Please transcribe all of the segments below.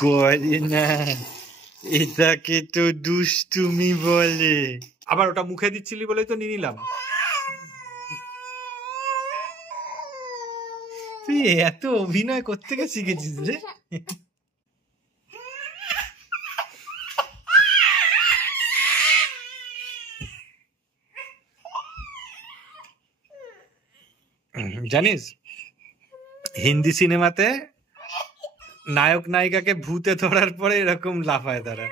করে না, এটাকে তো দুষ্টুমি বলে। আবার ওটা মুখে দিচ্ছিলি বলেই তো নিয়ে নিলাম। তুই এত অভিনয় করতে গিয়ে শিখেছিস রে। জানিস হিন্দি সিনেমাতে নায়ক নায়িকাকে ভূতে ধরার পরে এরকম লাফায়, তারা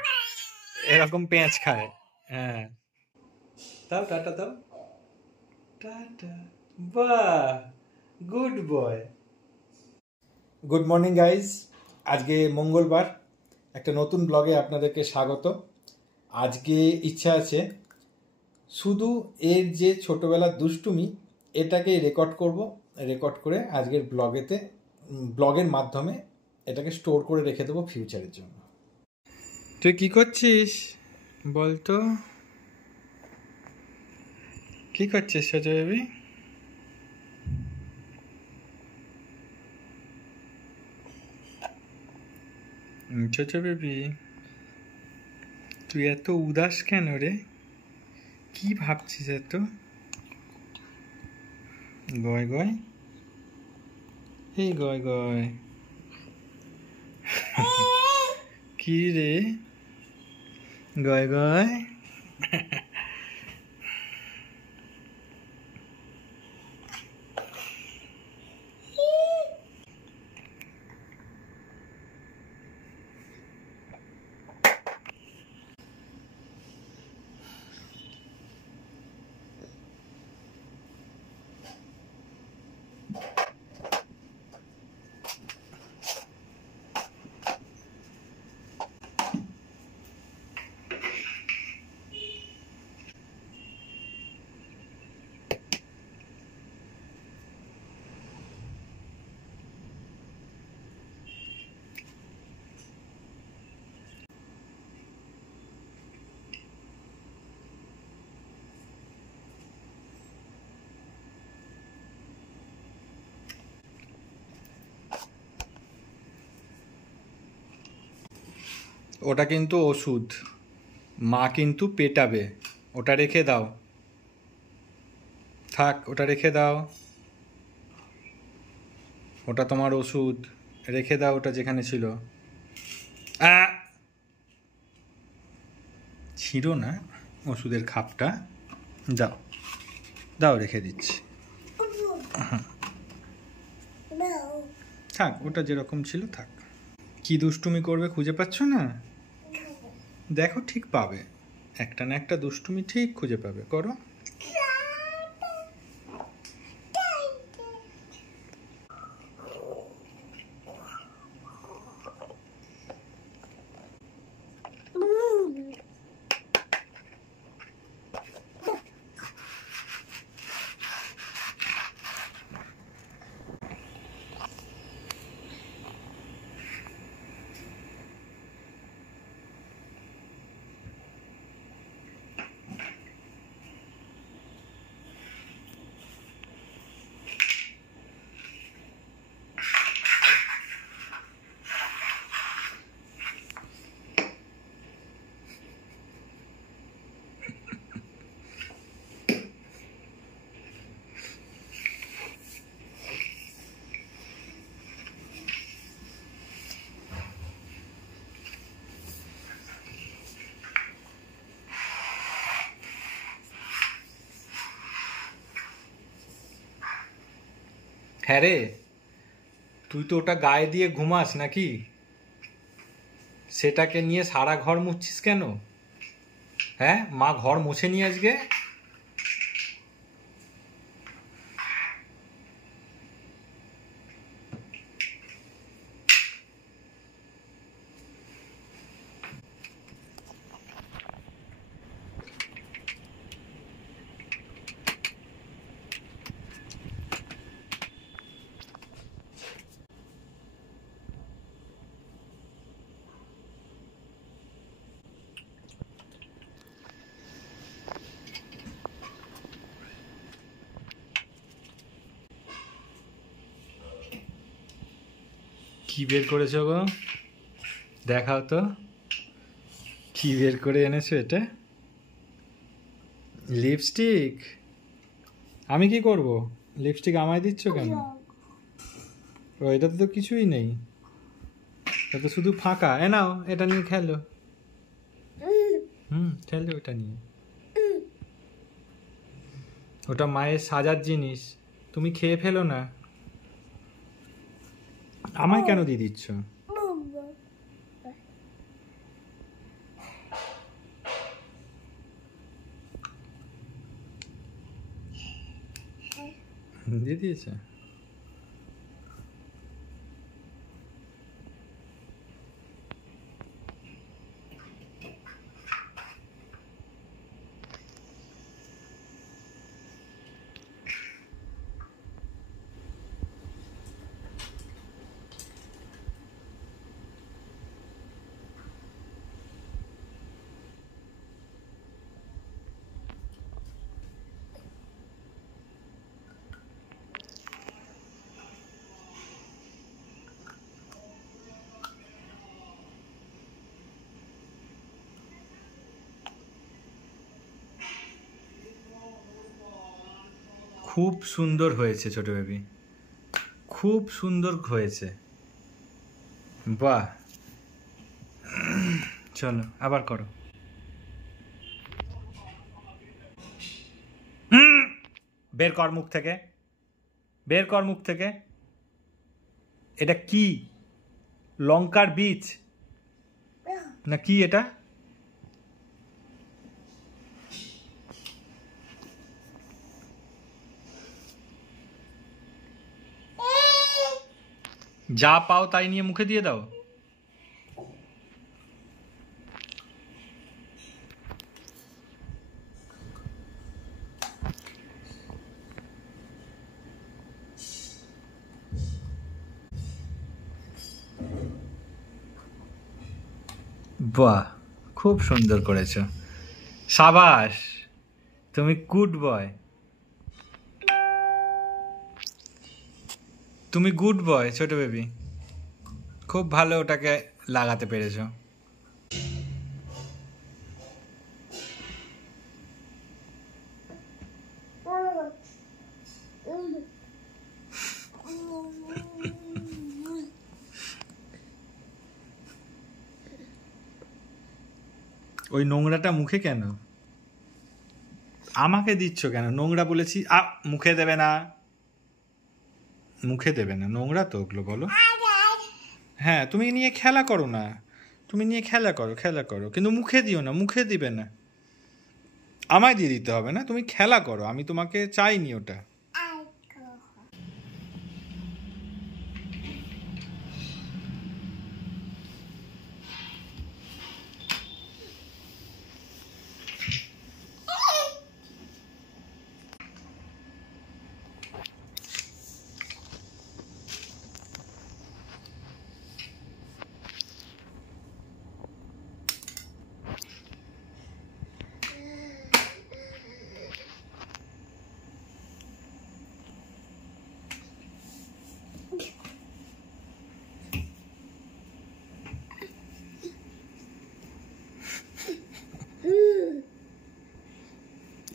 এরকম পেঁচ খায়। হ্যাঁ, তাও টাটা দাও, টাটা। বাহ, good boy. Good morning guys, আজকে মঙ্গলবার, একটা নতুন ব্লগে আপনাদেরকে স্বাগত। আজকে ইচ্ছা আছে শুধু এর যে ছোটবেলার দুষ্টুমি এটাকে রেকর্ড করব, রেকর্ড করে আজকের ব্লগের মাধ্যমে এটাকে স্টোর করে রেখে দেবো ফিউচারের জন্য। তুই কি করছিস বলতো, কি করছিস ছোট বেবি? ছোট বেবি, তুই এত উদাস কেন রে? কি ভাবছিস এত? গয় গয়, এই গয় গয়, কি রে গয় গয়? ওটা কিন্তু ওষুধ, মা কিন্তু পেটাবে, ওটা রেখে দাও, থাক, ওটা রেখে দাও, ওটা তোমার ওষুধ, রেখে দাও ওটা যেখানে ছিল। ছিল না ওষুধের খাপটা, দাও দাও, রেখে দিচ্ছি, থাক, ওটা যেরকম ছিল থাক। কি দুষ্টুমি করবে খুঁজে পাচ্ছ না? দেখো ঠিক পাবে, একটা না একটা দুষ্টুমি ঠিক খুঁজে পাবে, করো। হ্যাঁ রে, তুই তো ওটা গায়ে দিয়ে ঘুমাস নাকি? সেটাকে নিয়ে সারা ঘর মুছছিস কেন? হ্যাঁ, মা ঘর মুছে নিয়ে আজকে। কি বের করেছো গো? দেখাও তো কি বের করে এনেছো। এটা লিপস্টিক। আমি কি করব? লিপস্টিক আমায় দিচ্ছ কেন? ও এটাতে তো কিছুই নেই, এটা তো শুধু ফাঁকা। এ নাও, এটা নিয়ে খেলো। খেলো ওটা নিয়ে। ওটা মায়ের সাজার জিনিস, তুমি খেয়ে ফেলো না। আমায় কেন দিয়ে দিচ্ছ? দিয়ে দিয়েছে। খুব সুন্দর হয়েছে ছোট বেবি, খুব সুন্দর হয়েছে। বাহ, চলো আবার করো। বের কর মুখ থেকে, বের কর মুখ থেকে। এটা কি? লঙ্কার বীজ না কি এটা? যা পাও তাই নিয়ে মুখে দিয়ে দাও। বাহ, খুব সুন্দর করেছো, সাবাস, তুমি গুড বয়, তুমি গুড বয় ছোট বেবি, খুব ভালো ওটাকে লাগাতে পেরেছো। ওই নোংরাটা মুখে কেন? আমাকে দিচ্ছ কেন? নোংরা বলেছি? মুখে দেবে না, মুখে দেবে না, নোংরা তো ওগুলো, বলো। হ্যাঁ, তুমি নিয়ে খেলা করো না, তুমি নিয়ে খেলা করো, খেলা করো, কিন্তু মুখে দিও না, মুখে দিবে না। আমায় দিয়ে দিতে হবে না, তুমি খেলা করো, আমি তোমাকে চাইনি ওটা।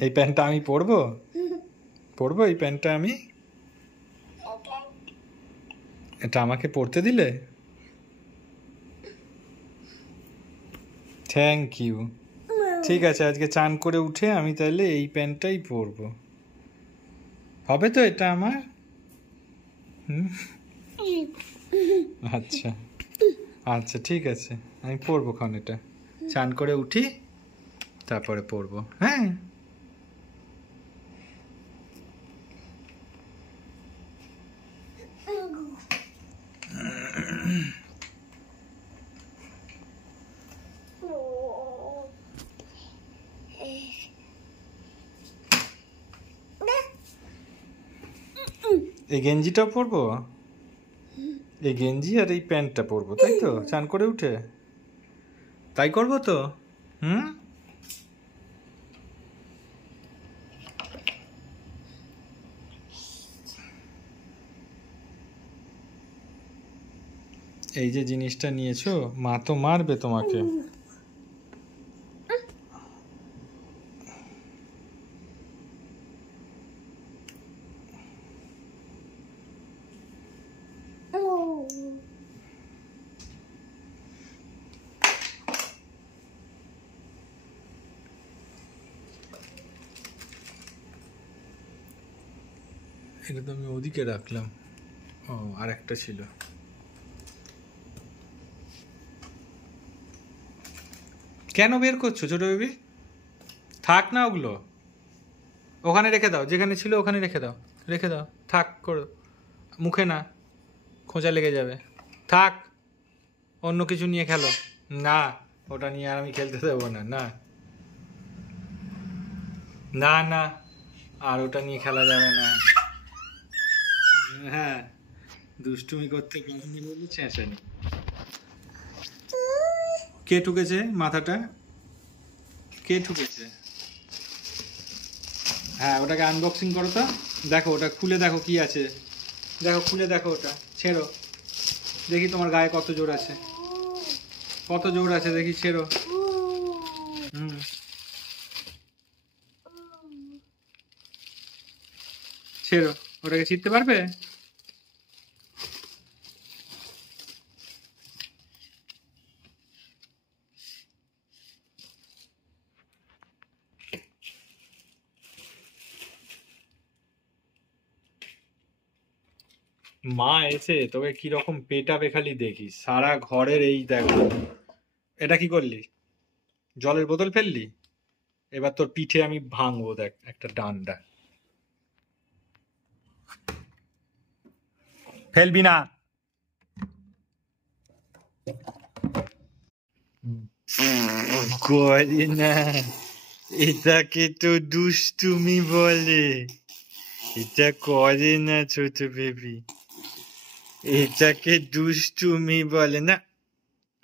এই প্যান্টটা আমি পরবো? পরবো এই প্যান্টটা আমি? এটা আমাকে পরতে দিলে? Thank you. ঠিক আছে, আজকে চান করে উঠে আমি তাহলে এই প্যান্টটাই পরবো, হবে তো এটা আমার? আচ্ছা আচ্ছা, ঠিক আছে, আমি পরবো খন, এটা চান করে উঠি তারপরে পরবো। হ্যাঁ, এই গেঞ্জিটাও পরবো, এই গেঞ্জি আর এই প্যান্টটা পরবো, তাই তো? চান করে উঠে তাই করবো তো? হুম, এই যে জিনিসটা নিয়েছো, মা তো মারবে তোমাকে। এটা তো আমি ওদিকে রাখলাম। ও, আর একটা ছিল। কেন বের করছো ছোট বেবি? থাক না ওগুলো, ওখানে রেখে দাও, যেখানে ছিল ওখানে রেখে দাও, রেখে দাও, থাক করো। মুখে না, খোঁচা লেগে যাবে। থাক, অন্য কিছু নিয়ে খেলো। না, ওটা নিয়ে আর আমি খেলতে দেবো না। না না না, আর ওটা নিয়ে খেলা যাবে না। হ্যাঁ, দুষ্টুমি করতে পারেনি বলে চেঁচানি। কে ঠুকেছে মাথাটা? কে ঠুকেছে? হ্যাঁ, ওটাকে আনবক্সিং করো তো, দেখো ওটা খুলে, দেখো কি আছে, দেখো খুলে দেখো ওটা, ছেড়ো দেখি তোমার গায়ে কত জোর আছে, কত জোর আছে দেখি, ছেড়ো। হুম, ছেড়ো। ওটাকে ছিঁড়তে পারবে? মা এসে তোকে কিরকম পেটাবে খালি দেখিস, সারা ঘরের এই দেখো। এটা কি করলি? জলের বোতল ফেললি? এবার তোর পিঠে আমি ভাঙবো, দেখ একটা ডান্ডা। ফেলবি না। করে না, এটাকে তো দুষ্টুমি বলে। এটা করে না ছোট বেবি, এটাকে দুষ্টুমি বলে না।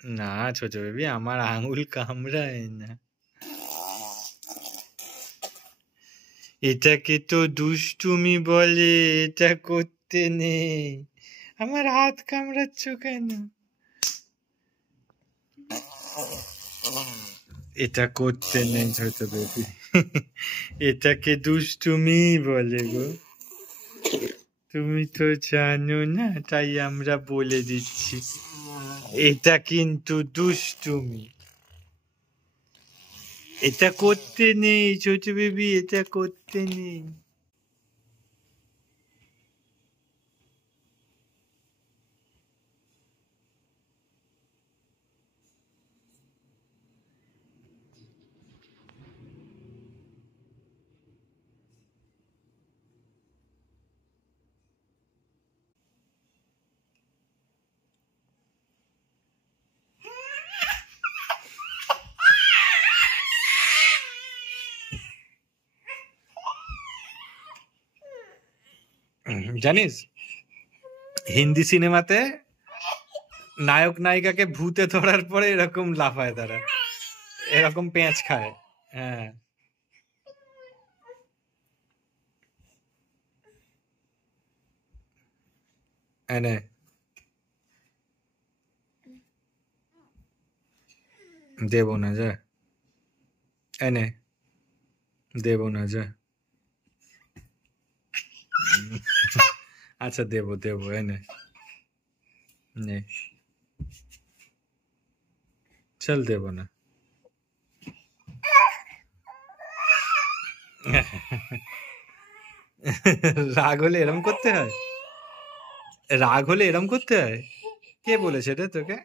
না ছোট বেবি, আমার আঙুল কামড়ায় না। এটাকে তো দুষ্টুমি বলে, এটা করতে নেই। আমার হাত কামড়াচ্ছ কেন? এটা করতে নেই ছোট বেবি, এটাকে দুষ্টুমি বলে গো। তুমি তো জানো না, তাই আমরা বলে দিচ্ছি, এটা কিন্তু দুষ্টুমি। এটা করতে নেই ছোট বেবি, এটা করতে নেই। জানিস, হিন্দি সিনেমাতে নায়ক নায়িকাকে ভূতে ধরার পরে এরকম লাফায় তারা, এরকম পেঁচ খায়। হ্যাঁ, এনে দেবো না যা, এনে দেবো না যা। আচ্ছা দেবো দেবো, এনে নে, চল দেবো না। রাগ হলে এরম করতে হয়? রাগ হলে এরম করতে হয়? কে বলেছে রে তোকে?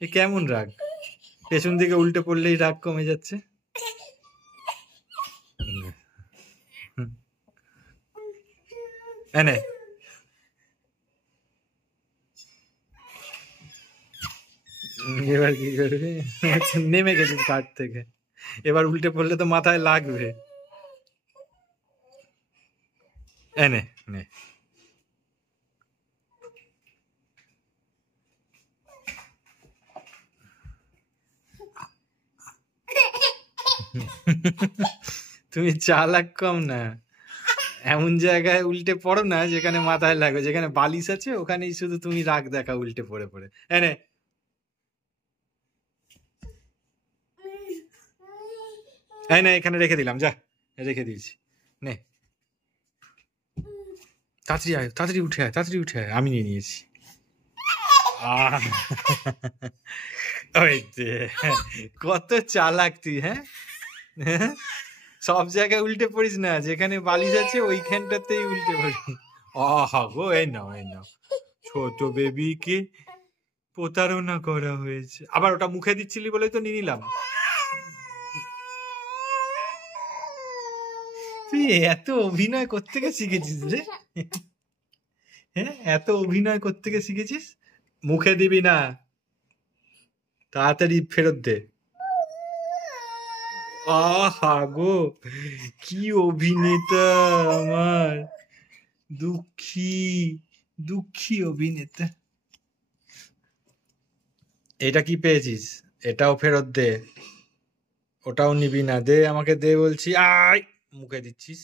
এ কেমন রাগ? পেছন দিকে উল্টে পড়লেই রাগ কমে যাচ্ছে। এনে, এবার কি করবি? নেমে গেছিস কাঠ থেকে, এবার উল্টে পড়লে তো মাথায় লাগবে। এনে নে। তুমি চালাক কম না। এমন জায়গায় উল্টে পড়ো না যেখানে মাথায় লাগবে, যেখানে বালিশ আছে ওখানেই শুধু তুমি রাগ দেখা উল্টে পড়ে পড়ে। এনে এই না, এখানে রেখে দিলাম, যা রেখে দিয়েছি, নে তাড়াতাড়ি আয়, তাড়াতাড়ি উঠে আয়, তাড়াতাড়ি উঠে আয়, আমি নিয়ে নিয়েছি। আহ ওই যে, কত চালাক তুই, হ্যাঁ হ্যাঁ? সব জায়গায় উল্টে পড়িস না, যেখানে বালিশ আছে ওইখানটাতেই উল্টে পড়িস। আহা গো, এই নাও এই নাও, ছোট বেবিকে প্রতারণা করা হয়েছে। আবার ওটা মুখে দিচ্ছিলি বলেই তো নিয়ে নিলাম। তুই এত অভিনয় কোত্থেকে শিখেছিস রে? হ্যাঁ, এত অভিনয় কোত্থেকে শিখেছিস? মুখে দিবি না, তাড়াতাড়ি ফেরত দে। আহা গো, কি অভিনেতা আমার, দুঃখী দুঃখী অভিনেতা। এটা কি পেয়েছিস? এটাও ফেরত দে। ওটাও নিবি না, দে আমাকে দে বলছি। আয়, মুখে দিচ্ছিস,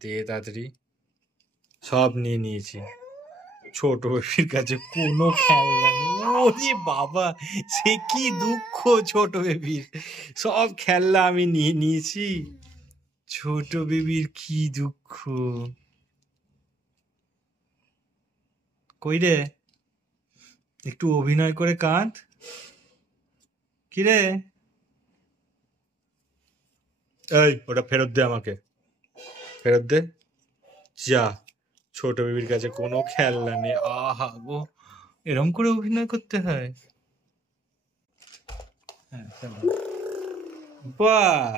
দে তাড়াতাড়ি। সব নিয়ে নিয়েছি। ছোট বেবির কাছে কোনো খেলনা নেই। ওরে বাবা, সে কি দুঃখ ছোট বেবির, সব খেলনা আমি নিয়ে নিয়েছি। ছোট বেবির কি দুঃখ। কই রে, একটু অভিনয় করে কাঁদ। কি রে, এই ওটা ফেরত দে আমাকে, ফেরত দে, যা। ছোট বেবির কাছে কোনো খেলনা নেই। আহা গো, এরম করে অভিনয় করতে হয়? হ্যাঁ, চলো। বাহ,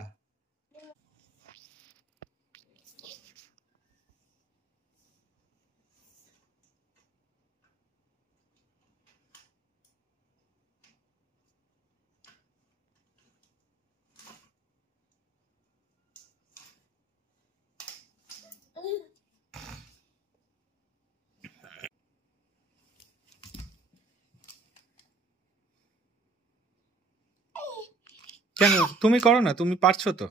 কেন তুমি করো না? তুমি পারছো তো,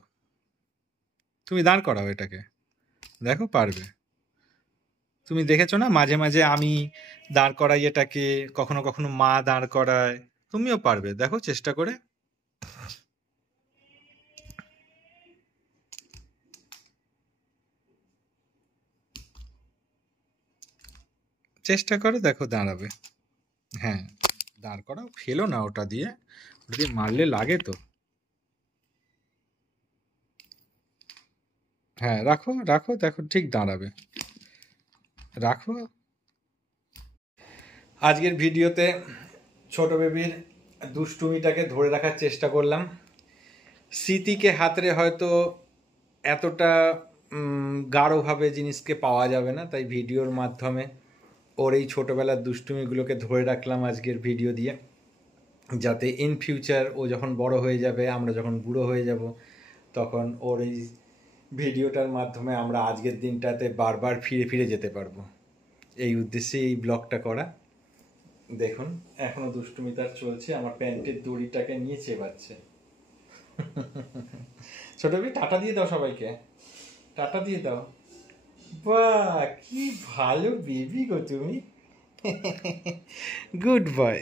তুমি দাঁড় করাও এটাকে, দেখো পারবে। তুমি দেখেছো না, মাঝে মাঝে আমি দাঁড় করাই এটাকে, কখনো কখনো মা দাঁড় করায়। তুমিও পারবে, দেখো চেষ্টা করে। চেষ্টা করো, দেখো দাঁড়াবে। হ্যাঁ, দাঁড় করাও, ফেলো না ওটা দিয়ে, ওটা দিয়ে মারলে লাগে তো। হ্যাঁ, রাখো রাখো, দেখো ঠিক দাঁড়াবে, রাখো। আজকের ভিডিওতে ছোট বেবির দুষ্টুমিটাকে ধরে রাখার চেষ্টা করলাম। স্মৃতিকে হাতড়ে হয়তো এতটা গাঢ়ভাবে জিনিসকে পাওয়া যাবে না, তাই ভিডিওর মাধ্যমে ওর এই ছোটোবেলার দুষ্টুমিগুলোকে ধরে রাখলাম আজকের ভিডিও দিয়ে, যাতে ইন ফিউচার ও যখন বড় হয়ে যাবে, আমরা যখন বুড়ো হয়ে যাব, তখন ওর এই ভিডিওটার মাধ্যমে আমরা আজকের দিনটাতে বারবার ফিরে ফিরে যেতে পারবো। এই উদ্দেশ্যে এই ব্লগটা করা। দেখুন, এখনো দুষ্টুমি তার চলছে, আমার প্যান্টের দড়িটাকে নিয়ে চেবাচ্ছে। ছোট ভাই, টাটা দিয়ে দাও সবাইকে, টাটা দিয়ে দাও। বাহ, কি ভালো বেবি গো তুমি, গুড বয়।